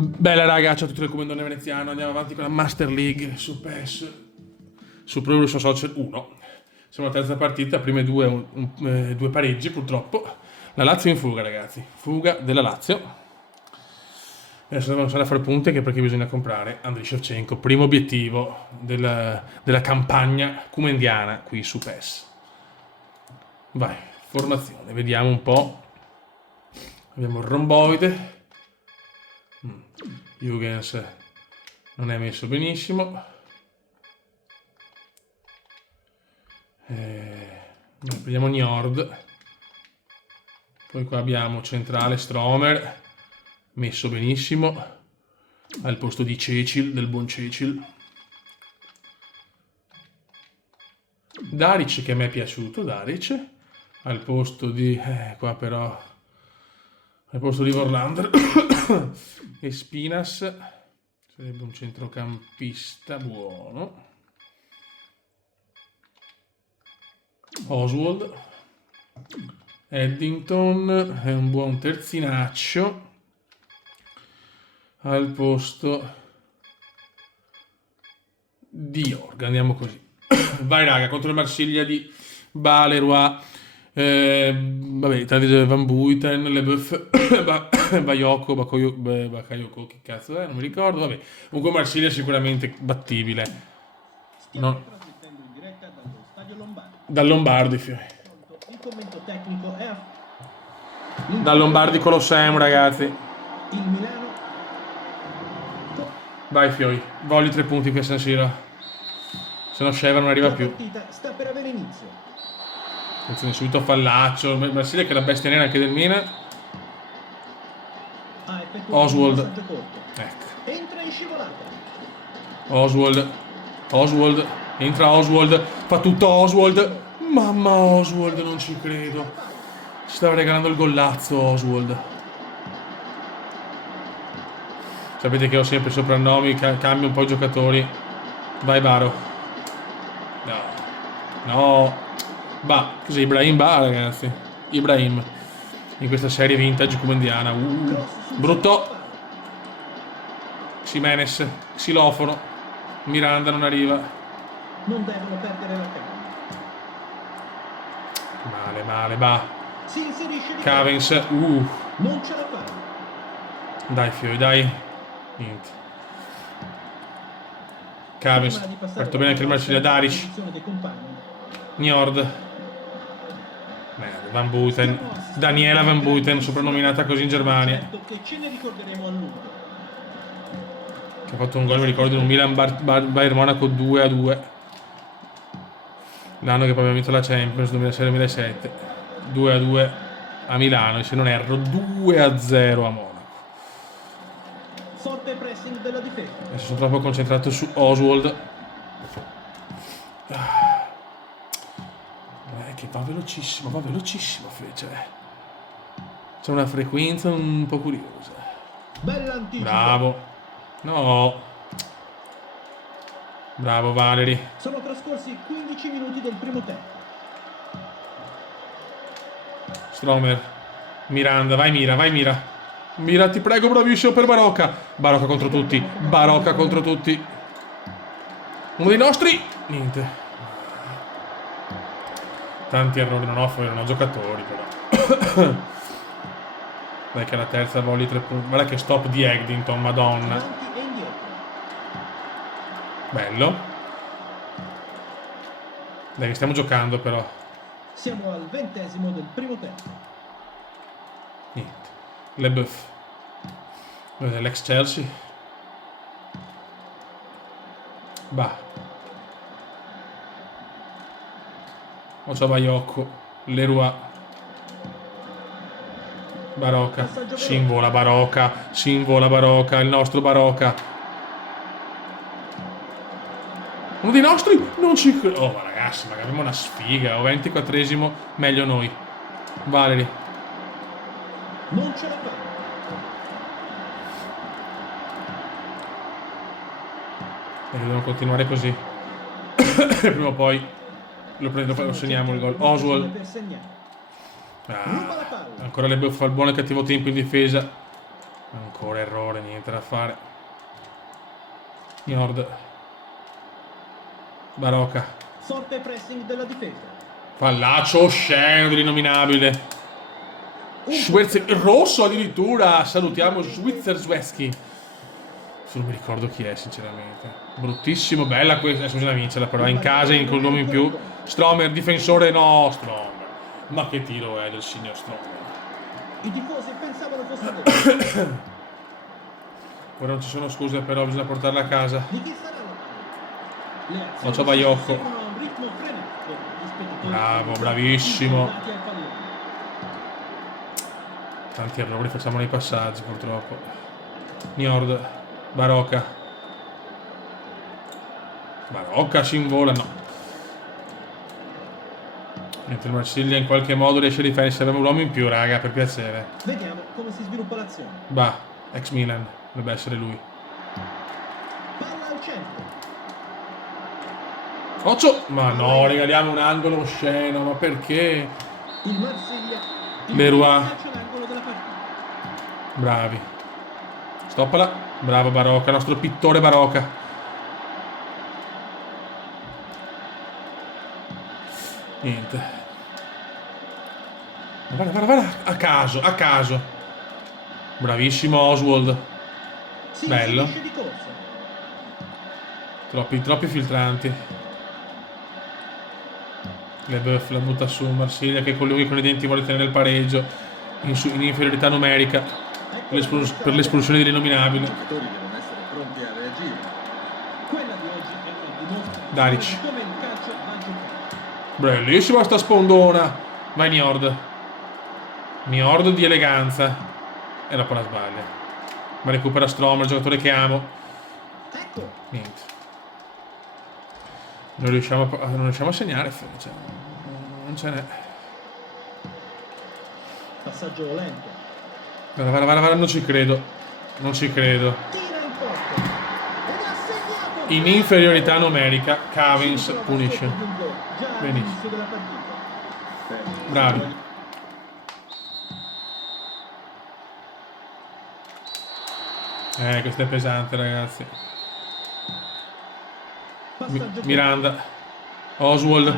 Bella raga, ciao a tutti del Comandone Veneziano, andiamo avanti con la Master League su PES, su Pro Evolution Soccer 1. Siamo alla terza partita, prime due pareggi purtroppo. La Lazio in fuga ragazzi, fuga della Lazio. Adesso dobbiamo iniziare a fare punti anche perché bisogna comprare Andriy Shevchenko, primo obiettivo della campagna kumendiana qui su PES. Vai, formazione, vediamo un po'. Abbiamo il romboide. Huygens non è messo benissimo. Prendiamo Njord. Poi qua abbiamo centrale Stromer, messo benissimo, al posto di Cecil, del buon Cecil. Daric, che a me è piaciuto, Daric, al posto di... qua però... al posto di Vorlander. E Spinas sarebbe un centrocampista buono. Oswald. Eddington è un buon terzinaccio al posto di Orga. Andiamo così. Vai raga, contro il Marsiglia di Baleroy. Vabbè, tanti Van Buiten, Leboeuf, Bakayoko, che cazzo è, non mi ricordo, vabbè. Comunque Marsiglia è sicuramente battibile. No. Dal Lombardi, il commento tecnico è dal Lombardi Colosseum, ragazzi. Il Milano. Vai Fioi, voglio 3 punti per San Siro. Se no Sheva non arriva più. La partita sta per avere inizio. Attenzione, subito Fallaccio. Marsiglia che è la bestia nera anche del Milan. Oswald. Ecco. Entra in scivolata. Oswald. Entra Oswald. Fa tutto Oswald. Mamma Oswald, non ci credo. Ci stava regalando il gollazzo Oswald. Sapete che ho sempre soprannomi, cambio un po' i giocatori. Vai Baro. No. Bah, cos'è Ibrahim Bah, ragazzi? Ibrahim. In questa serie vintage kumendiana. Brutto. Ximenes. Xilofono. Miranda non arriva. Non devono perdere la calma. Male, Bah. Si inserisce di Cavens. Non ce la fa. Dai Fioi, dai. Niente. Cavens. Fatto bene anche il Marsiglia. Daric. Njord. Van Buiten. Daniela Van Buiten, soprannominata così in Germania. Che ce ne ricorderemo a lungo. Che ha fatto un gol, mi ricordo, in un Milan Bayern Monaco 2-2. L'anno che poi abbiamo vinto la Champions 2006-2007. 2-2 a Milano, e se non erro 2-0 a Monaco. Forte pressing della difesa. Adesso sono troppo concentrato su Oswald. Che va velocissimo Fece. C'è una frequenza un po' curiosa. Bell'anticipo. Bravo. No. Bravo Valeri. Sono trascorsi 15 minuti del primo tempo. Stromer. Miranda, vai Mira. Mira, ti prego, bravissimo per Barocca. Barocca contro tutti. Uno dei nostri. Niente. Tanti errori, non ho giocatori però. Dai che alla terza volley 3 punti. Guarda che stop di Eddington, madonna. Avanti e indietro. Bello. Dai che stiamo giocando però. Siamo al 20° del primo tempo. Niente. Leboeuf. L'ex Chelsea. Bah. Ocia Bayocco. Leroy. Barocca. Sinvola Barocca. Il nostro Barocca. Uno dei nostri? Non ci credo. Oh ma ragazzi, magari abbiamo una sfiga. O 24esimo, meglio noi. Valeri. Non ce la fa. E dobbiamo continuare così. Prima o poi lo segniamo il gol. Oswald. Ancora Leboeuf fa il buono e cattivo tempo in difesa. Ancora errore, niente da fare. Njord. Barocca. Forte pressing della difesa. Pallaccio osceno dell'innominabile. Rosso addirittura. Salutiamo Schwitzerweski. Non mi ricordo chi è sinceramente. Bruttissimo, bella questa. Bisogna vincerla però in casa con un uomo in più. Stromer, difensore, no, Stromer. Ma che tiro è del signor Stromer. I tifosi pensavano fosse vero. Ora non ci sono scuse però bisogna portarla a casa. Di chi sarà la palla? Le azioni Faccio Baiocco. seguono a un ritmo frenetico. Gli spettatori Bravo, sono bravissimo. incollati al pallone. Tanti errori facciamo nei passaggi purtroppo. Njord. Barocca. Barocca si invola, no. Mentre il Marsiglia in qualche modo riesce a difendersi. Abbiamo un uomo in più, raga, per piacere. Vediamo come si sviluppa l'azione. Bah, ex Milan. Dovrebbe essere lui. Palla al centro. Occhio! Ma no, regaliamo un angolo osceno, ma perché? Il Marsiglia. Leroy. Calcio d'angolo della partita. Bravi. Stoppala. Bravo Barocca, nostro pittore Barocca. Niente. Guarda, a caso, a caso. Bravissimo Oswald. Si Bello. inserisce di corsa. Troppi filtranti. Leboeuf la butta su Marsiglia che con lui con i denti vuole tenere il pareggio in inferiorità numerica per l'espulsione dell'innominabile. I giocatori devono essere pronti a reagire. Quella di oggi è una dimostrazione Dalic. di come il calcio va giocato. Bellissima sta spondona. Vai Njord. Njord di eleganza. E dopo la sbaglia. Ma recupera Stromer, il giocatore che amo. Ecco. Niente. Non riusciamo a segnare. Cioè, non ce n'è. Passaggio lento. Guarda, non ci credo. Non ci credo. Tira in porta. Ed ha segnato. In inferiorità numerica, Cavins Si trova punisce. sotto di un gol, già Benissimo. all'inizio della partita. Bravi. Questo è pesante, ragazzi. Passaggio Miranda. Oswald.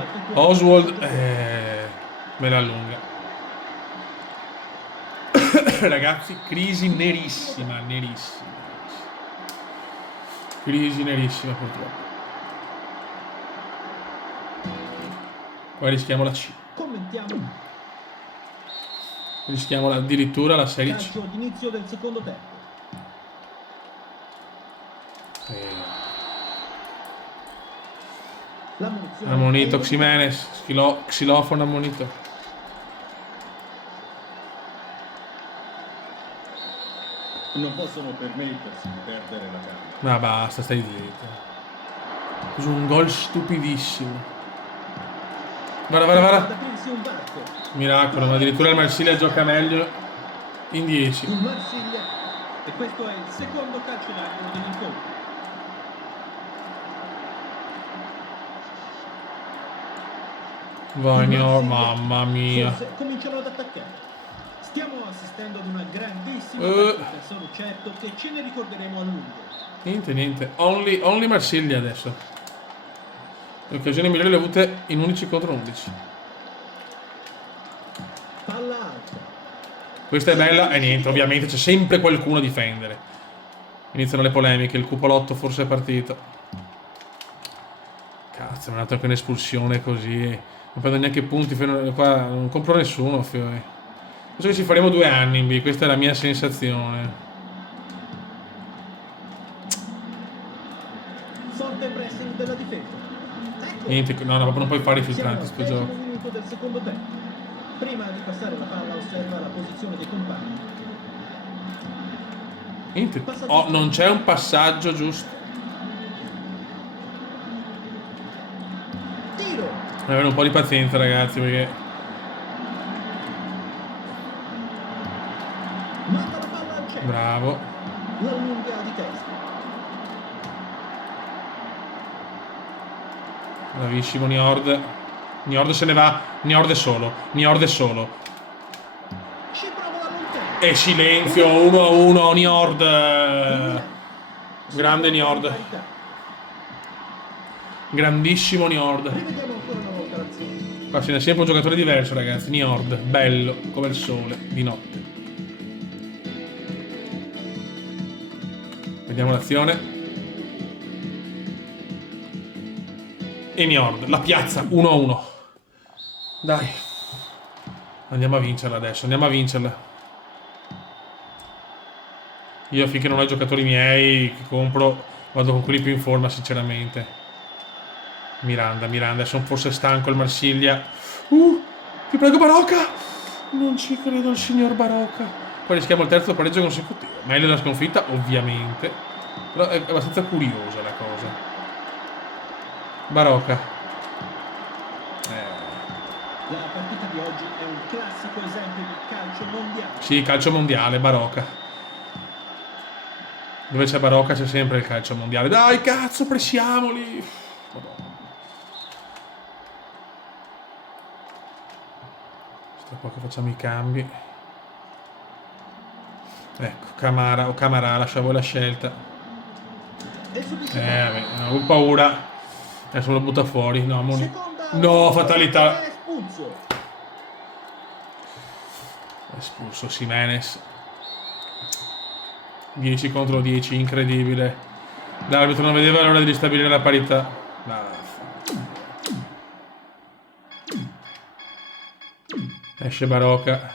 Me la allunga. Ragazzi, crisi nerissima. Crisi nerissima purtroppo. Qua rischiamo la C. Commentiamo. Rischiamo addirittura la Serie C. Calcio d'inizio del secondo tempo. La munizione Ammonito è- Ximenes. Xilofono ammonito. Non possono permettersi di perdere la calma. Ma basta, stai zitto. È un gol stupidissimo. Guarda. Ad aprirsi un varco. Miracolo, ma addirittura il Marsiglia gioca meglio in 10. Il Marsiglia. E questo è il secondo calcio d'angolo dell'incontro. Vai, Il Marsiglia mamma mia. Forse cominciano ad attaccare. Stiamo assistendo ad una grandissima Eh. partita. Sono certo che ce ne ricorderemo a lungo. Niente. Only Marsiglia adesso. Le occasioni migliori le ho avute in 11 contro 11. Palla alta. Questa è bella e niente, ovviamente c'è sempre qualcuno a difendere. Iniziano le polemiche, il cupolotto forse è partito. Cazzo, mi ha dato anche un'espulsione così. Non prendo neanche punti, qua non compro nessuno, fioi. Penso che ci faremo 2 anni in B, questa è la mia sensazione. Forte pressing della difesa. Ecco. Niente, no, proprio non puoi fare i Siamo filtranti al sto 10° gioco. minuto del secondo tempo. Prima di passare la palla osserva la posizione dei compagni. Niente. Oh, non c'è un passaggio giusto. Tiro. Avere un po' di pazienza, ragazzi, perché Manda la palla al centro. bravo. La lunga di testa. Bravissimo Njord. Njord se ne va. Njord è solo. Ci prova da lontano. E silenzio, 1-1, Njord. Grande Njord. Grandissimo Njord. Rivediamo ancora una volta l'azione. Qua ce n'è sempre un giocatore diverso, ragazzi. Njord, bello, come il sole, di notte. Vediamo l'azione. E Njord, la piazza, 1-1. Dai. Andiamo a vincerla adesso, andiamo a vincerla. Io finché non ho i giocatori miei che compro, vado con quelli più in forma, sinceramente. Miranda, sono forse stanco il Marsiglia. Ti prego Barocca! Non ci credo il signor Barocca. Poi rischiamo il terzo pareggio consecutivo. Meglio la sconfitta, ovviamente. Però è abbastanza curiosa la cosa. Barocca. La partita di oggi è un classico esempio di calcio mondiale. Sì, calcio mondiale, Barocca. Dove c'è Barocca c'è sempre il calcio mondiale. Dai, cazzo, pressiamoli! Madonna. Sto qua che facciamo i cambi. Ecco, Camara o Camarà, lascia voi la scelta. Vabbè, ho paura. Adesso lo butta fuori. No, no, fatalità. Espulso Simenes. 10 contro 10, incredibile. L'arbitro non vedeva l'ora di ristabilire la parità. Esce Barocca.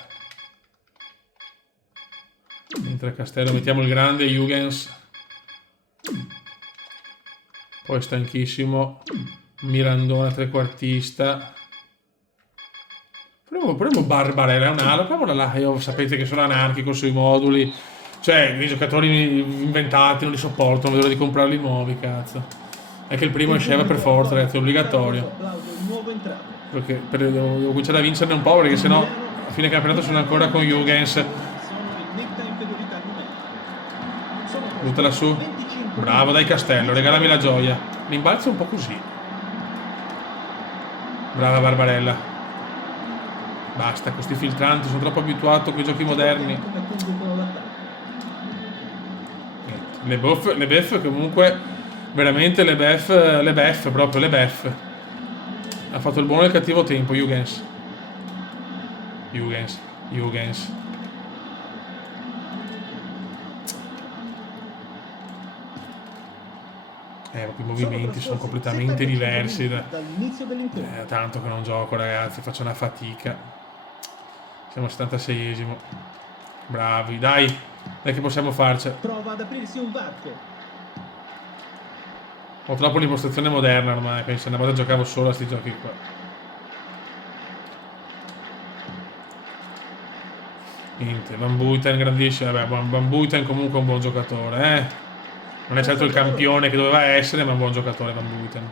Entra Castello, mettiamo il grande Jürgens. Poi stanchissimo. Mirandona trequartista. Proviamo Barbarella, è proviamola là. Io sapete che sono anarchico sui moduli. Cioè, i giocatori inventati non li sopporto, non vedo l'ora di comprarli nuovi, cazzo. È che il primo esceva per forza, ragazzi, è obbligatorio. Perché devo cominciare a vincerne un po', perché sennò a fine campionato sono ancora con Jürgens. Buttala su. Bravo, dai Castello, regalami la gioia. Mi imbalzo un po' così. Brava Barbarella. Basta, questi filtranti, sono troppo abituato con i giochi moderni. Le beffe comunque, veramente le beffe, proprio le beffe. Ha fatto il buono e il cattivo tempo, Jürgens. I movimenti sono completamente diversi tanto che non gioco, ragazzi, faccio una fatica. Siamo al 76esimo. Bravi, dai che possiamo farcela. Prova ad aprirsi un varco. Ho troppo l'impostazione moderna ormai, penso una volta giocavo solo a sti giochi qua. Niente, Van Buiten grandissimo, vabbè, Van Buiten comunque è un buon giocatore, Non è certo il campione che doveva essere, ma è un buon giocatore Van Buiten.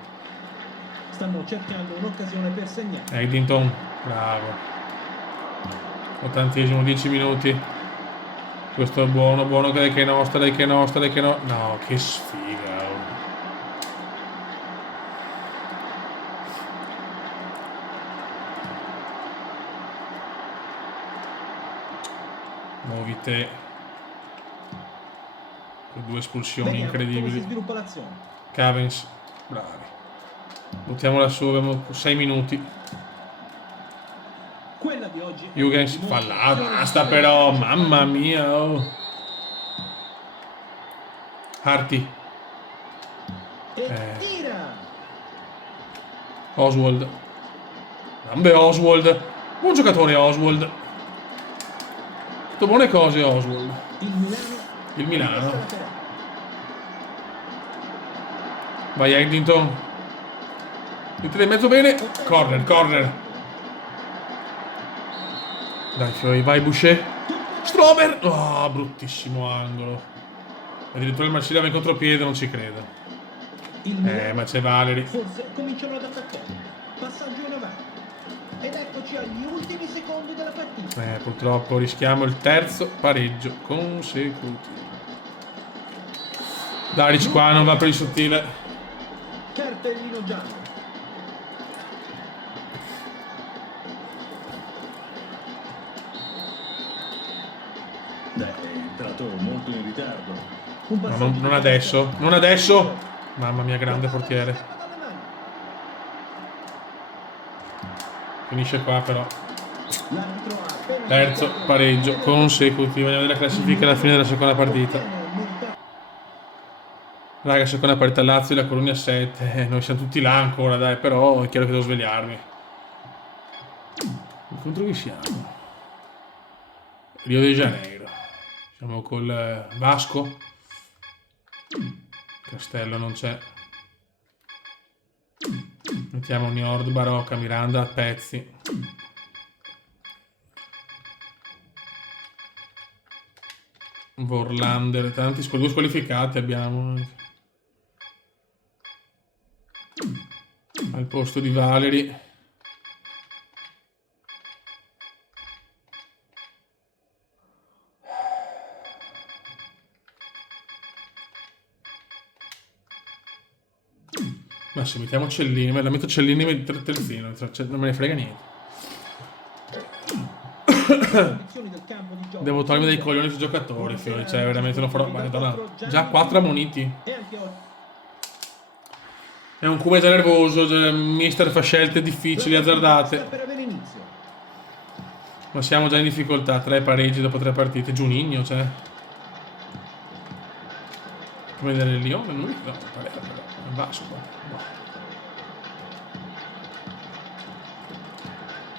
Stanno cercando un'occasione per segnare. Eddington, bravo. 80esimo, 10 minuti. Questo è buono, dai che è nostra. No, che sfiga. Muovi te. Due espulsioni incredibili. Cavens, bravi. Buttiamola su, abbiamo 6 minuti. Quella di oggi Jürgens fallato, basta però, mamma mia. Harty. Oswald. Grande Oswald. Buon giocatore Oswald. Tutto buone cose Oswald. Il Milano. Vai Eddington. Mettete in mezzo bene. Corner. Dai Fioi, vai Boucher. Strober. Oh, bruttissimo angolo. Addirittura il Marsiglia va in contropiede, non ci credo. Ma c'è Valeri. Forse cominciano ad attaccare. Passaggio in avanti. Ed eccoci agli ultimi secondi della partita. Purtroppo rischiamo il terzo pareggio consecutivo. Daric qua non va per il sottile. Cartellino giallo. stato molto in ritardo. Un No, passaggio non di adesso, testa. non adesso! Mamma mia, grande portiere. Scappa dalle mani. Finisce qua però. L'arbitro ha appena Terzo indicato pareggio il consecutivo. Andiamo alla classifica alla fine della seconda partita. ottiene il meritato- Raga, seconda partita Lazio e la Colonia 7. Noi siamo tutti là ancora, dai, però è chiaro che devo svegliarmi. Contro chi siamo? Rio de Janeiro. Siamo col Vasco. Castello non c'è. Mettiamo Niord, Barocca, Miranda a pezzi. Vorlander, tanti due squalificati abbiamo. Al posto di Valeri. Ma se mettiamo Cellini, me la metto Cellini e terzino, non me ne frega niente. condizioni del campo di gioco. Devo togliermi dai coglioni sui giocatori, figlio, cioè veramente non farò. Madonna, già 4 ammoniti. E anche oggi. È un come già nervoso, cioè, mister fa scelte difficili, Sta azzardate. per avere inizio. Ma siamo già in difficoltà, 3 pareggi dopo 3 partite. Giuninho, cioè. Come vedere il Lione? Non mi ricordo. No, Parera, però. È Vasco. No.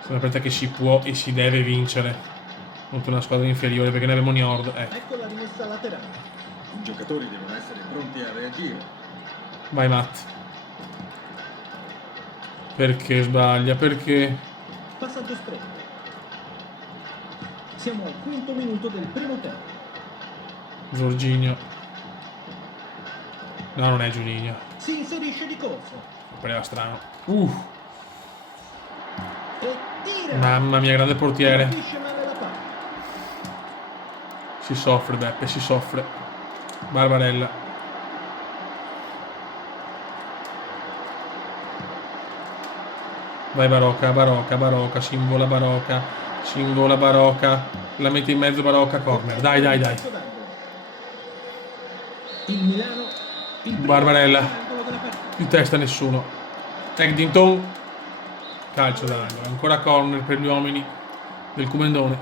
È una partita che si può e si deve vincere contro una squadra inferiore perché ne abbiamo Niord. Ecco la rimessa laterale. I giocatori devono essere pronti a reagire. Vai Matt. Perché sbaglia? Perché? Passaggio stretto. Siamo al quinto minuto del primo tempo. Jorginho. No, non è Giuninho. Si inserisce di corsa. Pareva strano. E tira. Mamma mia, grande portiere. Colpisce male la palla. Si soffre Beppe, si soffre. Barbarella. Vai Barocca, Barocca, Barocca, simbola Barocca, simbola Barocca. La mette in mezzo Barocca, corner. Dai, dai, dai. Il Milano. Il primo Barbarella. angolo della partita. Più testa nessuno. Eddington. Calcio d'angolo. Ancora corner per gli uomini del Comendone.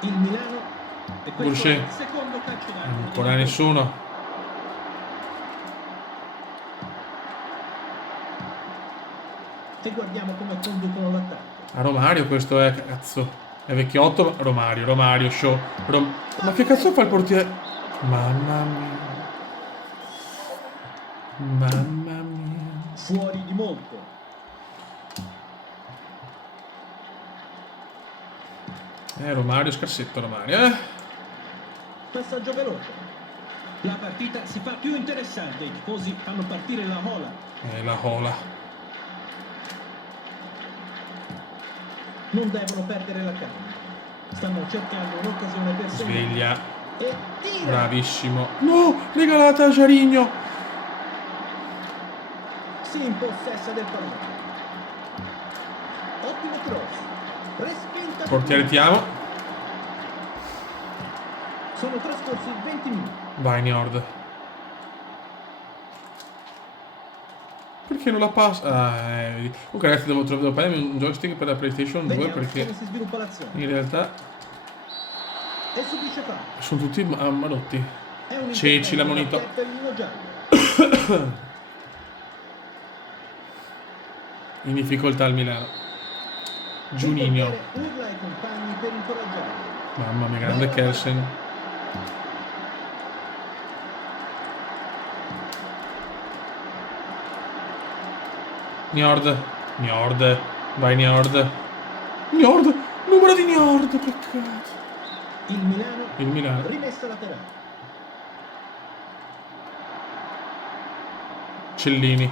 Il Milano. E questo Boucher. è il secondo calcio d'angolo. Ancora nessuno. E guardiamo come conducono l'attacco. A Romario questo è, cazzo. È vecchiotto, Romario, Romario, show. Ma che cazzo fa il portiere? Mamma mia. Mamma mia. Fuori di molto. Romario, scarsetto Romario, Passaggio veloce. La partita si fa più interessante. I tifosi fanno partire la mola. La Hola. Non devono perdere la calma. Stanno cercando un'occasione per segnare. Sveglia. E tira. Bravissimo. No, regalata a Jarigno. Si impossessa del pallone. Ottimo cross. Respinta. Portiere ti amo. Sono trascorsi 20 minuti. Vai Niord. Perché non la passa? Comunque ragazzi devo prendere un joystick per la PlayStation 2 Vediamo perché come si sviluppa l'azione. in realtà E subisce fallo. sono tutti malotti. È un Ceci, la intervento monito. da cartellino giallo. In difficoltà il Milano. Giuninho. Il portiere urla ai compagni per incoraggiarlo. Mamma mia, grande Kelsen. Niord. Niord. Vai Niord. Niord. Numero di Niord. Peccato. Il Milano. Rimessa laterale. Cellini.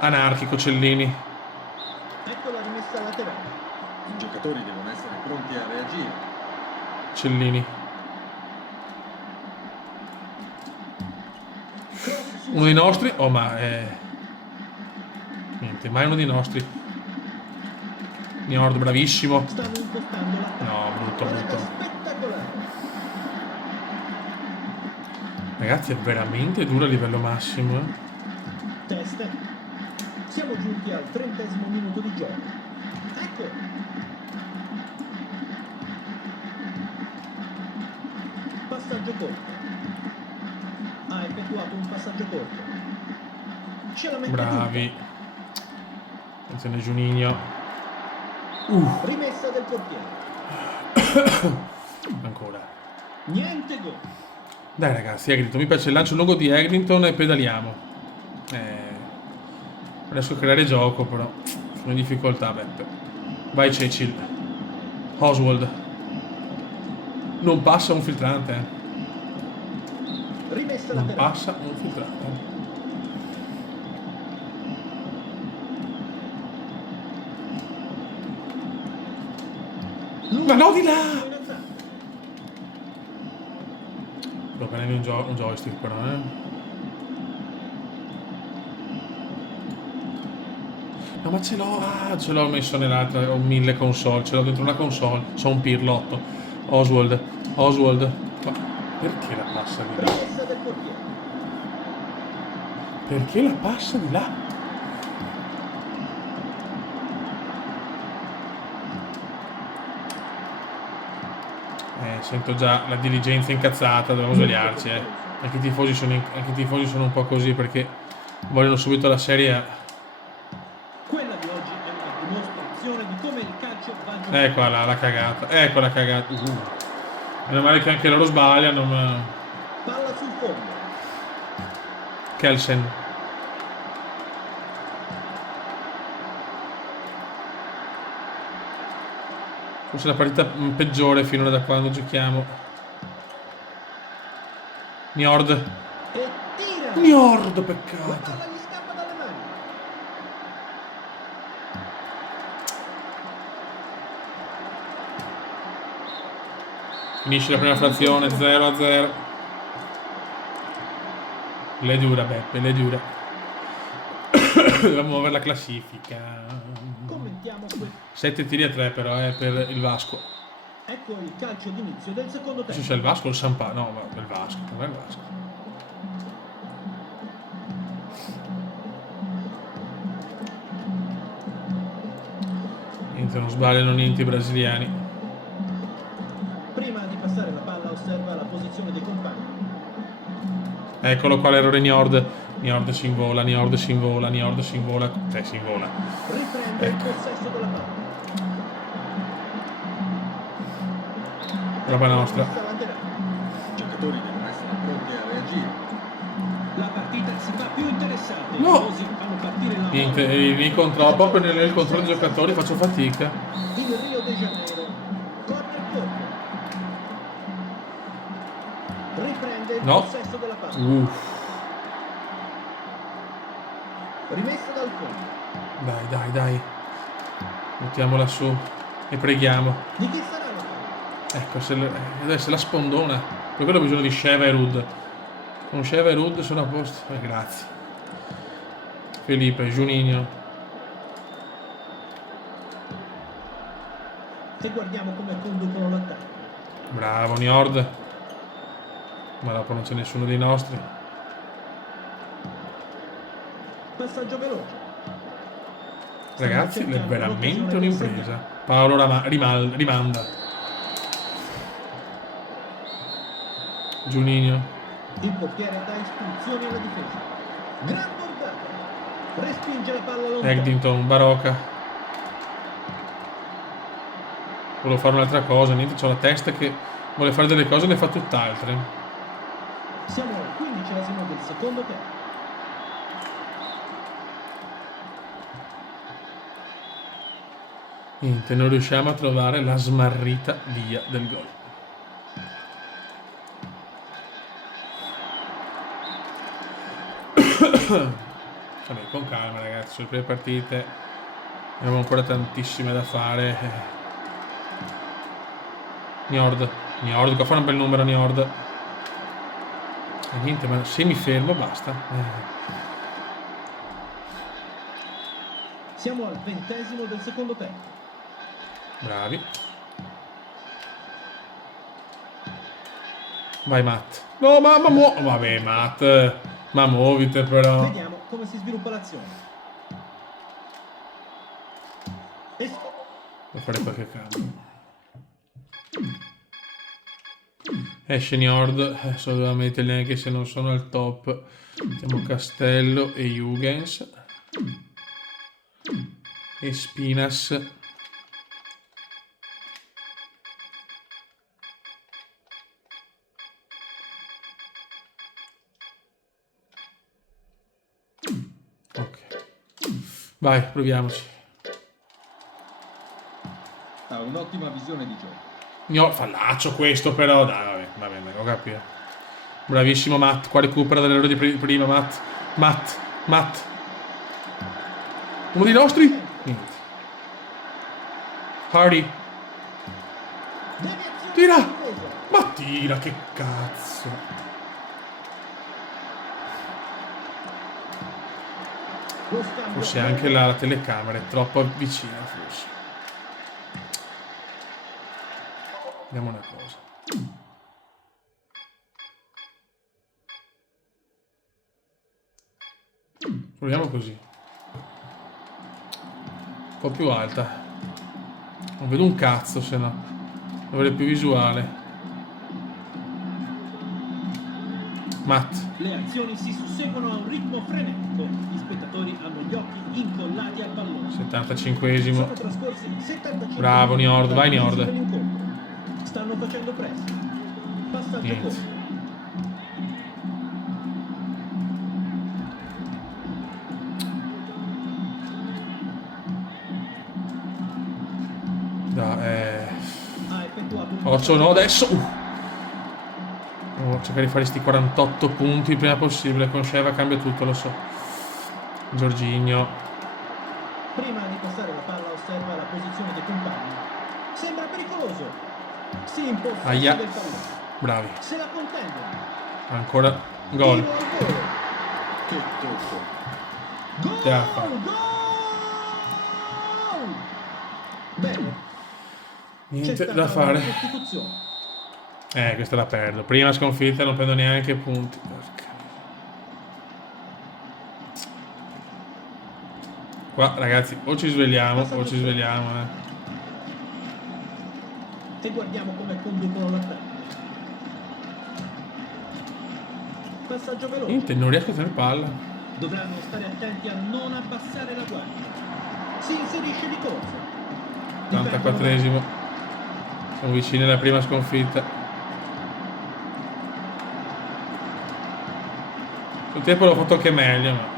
Anarchico Cellini. Ecco la rimessa laterale. I giocatori devono essere pronti a reagire. Cellini. Cross su Uno dei nostri. Oh ma niente, mai uno dei nostri. Niord, bravissimo. stanno impostando l'attacco. No, brutto, Guarda, brutto. spettacolare. Ragazzi, è veramente duro a livello massimo. Teste. Siamo giunti al 30° minuto di gioco. Ecco. Passaggio corto. Ha effettuato un passaggio corto. Ce la mette Bravi. Attenzione Juninho. tutta. Rimessa del portiere. Ancora. Niente gol. Dai ragazzi, Eglinton, mi piace il lancio lungo di Eglinton e pedaliamo. Non riesco a creare gioco però. Sono in difficoltà, Beppe. Vai Cecil. Oswald. Non passa un filtrante, Rimessa Non laterale. passa un filtrante. Ma no, di là! In azzardo. Devo prendermi un joystick però, No, ma ce l'ho messo nell'altra, ho 1000 console, ce l'ho dentro una console, sono un pirlotto. Oswald. Ma perché la passa di là? Rimessa del portiere. Perché la passa di là? Sento già la dirigenza incazzata, dobbiamo svegliarci, Anche i tifosi sono un po' così perché vogliono subito la Serie A. Quella di oggi è una dimostrazione di come il calcio va giocato. Ecco la cagata, ecco la cagata. Meno male che anche loro sbagliano, ma... Palla sul fondo. Kelsen. Forse la partita peggiore finora da quando giochiamo. Njord. E tira. Njord, La peccato. palla gli scappa dalle mani. Finisce la prima frazione 0-0. Le dura Beppe, le dura. Dobbiamo muovere la classifica. Commentiamo 7 tiri a 3 però per il Vasco. Ecco il calcio d'inizio del secondo Adesso tempo. c'è il Vasco o il Sampa? No, ma il Vasco, non è il Vasco. Niente, non sbagliano niente i brasiliani. Prima di passare la palla osserva la posizione dei compagni. Eccolo qua l'errore Njord. Njord si invola. Si invola. Riprende il possesso della palla. Roba nostra. Messa laterale. I giocatori devono essere pronti a reagire. La partita si fa più interessante. No. I tifosi fanno partire la Niente, il controllo, proprio nel controllo dei giocatori faccio fatica. Il Rio de Janeiro. Corner corto. Riprende il No. possesso della palla. Rimessa dal fondo. Dai. Mettiamola su e preghiamo. Di chi sarà la palla? Ecco, se la spondona. Per quello ho bisogno di Sheva e Rud. Con Sheva e Rud sono a posto. Grazie. Felipe, Juninho. E guardiamo come conducono l'attacco. Bravo, Njord. Ma dopo non c'è nessuno dei nostri. Passaggio veloce. Ragazzi, è veramente un'impresa. Paolo rimanda. Juninho. Il portiere dà istruzioni alla difesa. Gran bordata. Respinge la palla lontano. Eglinton, Barocca. Volevo fare un'altra cosa, niente, c'ho la testa che vuole fare delle cose e ne fa tutt'altre. Siamo al 15° del secondo tempo. Niente, non riusciamo a trovare la smarrita via del gol. Vabbè, con calma ragazzi, sulle prime partite abbiamo ancora tantissime da fare. Njord, qua fa un bel numero Njord. E niente, ma se mi fermo basta. Siamo al 20° del secondo tempo. Bravi. Vai Matt. No, mamma vabbè, Matt. Ma muovite però. Vediamo come si sviluppa l'azione. Devo fare qualche cambio. Esce Njord. Dovevamo metterli anche se non sono al top. Mettiamo Castello e Huygens. E Spinas. Ok. Vai, proviamoci. Ha un'ottima visione di gioco. Fallaccio questo però, dai, vabbè, ho capito. Bravissimo Matt, qua recupera dall'errore di prima, Matt. Uno dei nostri? Niente. Hardy. Tira! Ma tira, che cazzo. Forse anche la telecamera è troppo vicina, forse. Vediamo una cosa. Proviamo così. Un po' più alta. Non vedo un cazzo, se no. Dovrei più visuale. Matt. Le azioni si susseguono a un ritmo frenetico. Gli spettatori hanno gli occhi incollati al pallone. 75esimo. Sono trascorsi 75 Bravo Njord, vai dall'inizio Njord. dell'incontro. Stanno facendo presto. Passaggio Niente. corto. Ha effettuato un Occhio no adesso. Devo cercare di fare sti 48 punti il prima possibile. Con Sheva cambia tutto, lo so. Jorginho. Prima di passare la palla osserva la posizione dei compagni. Sembra pericoloso. Si imposta Aia. del pallone. Bravi. Se la contendono. Ancora gol. Tiro al volo. Che tocco. Gol! Taffa. Gol! Bene. C'è Niente stata da una fare. sostituzione. Questa la perdo. Prima sconfitta non prendo neanche punti. Porca. Qua ragazzi o ci svegliamo o ci svegliamo. E guardiamo come conducono l'attacco. Passaggio veloce. Niente, non riesco a tenere palla. Dovranno stare attenti a non abbassare la guardia. Si inserisce di corsa. 84esimo. Siamo vicini alla prima sconfitta. Sul tempo l'ho fatto anche meglio, ma...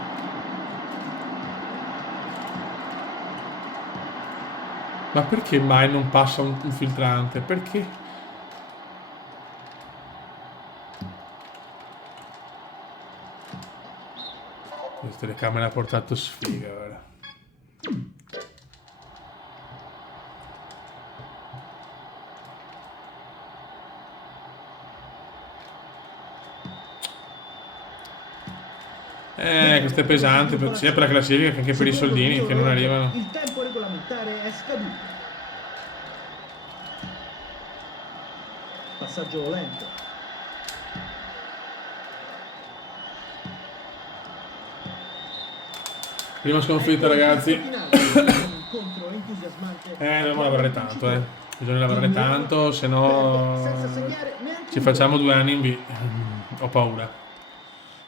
Ma perché mai non passa un filtrante? Perché? Questa telecamera ha portato sfiga, guarda. Questo è pesante, sia per la classifica che anche per i soldini che non arrivano. Il tempo regolamentare è scaduto. Passaggio lento. Prima sconfitta, ragazzi. Incontro entusiasmante. Dobbiamo lavorare tanto, Bisogna lavorare tanto, se no ci facciamo 2 anni in B. Ho paura.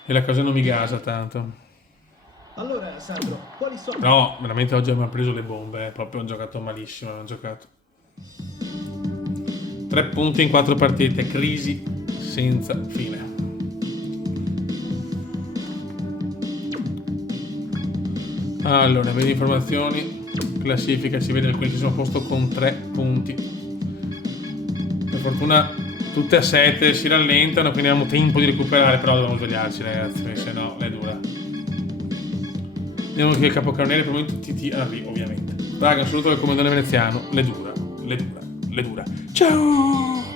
E la cosa non mi gasa tanto. Allora, Sandro, quali sono? No, veramente oggi mi ha preso le bombe, proprio ho giocato malissimo, ho giocato. 3 punti in 4 partite, crisi senza fine. Allora, vedi informazioni, classifica, si vede al 15° posto con 3 punti. Per fortuna tutte a 7 si rallentano, quindi abbiamo tempo di recuperare, però dobbiamo svegliarci ragazzi, se no è dura. Vediamo che il capocannoniere per il momento TT arriva ovviamente. Raga, un saluto dal comandante veneziano, le dura. Ciao!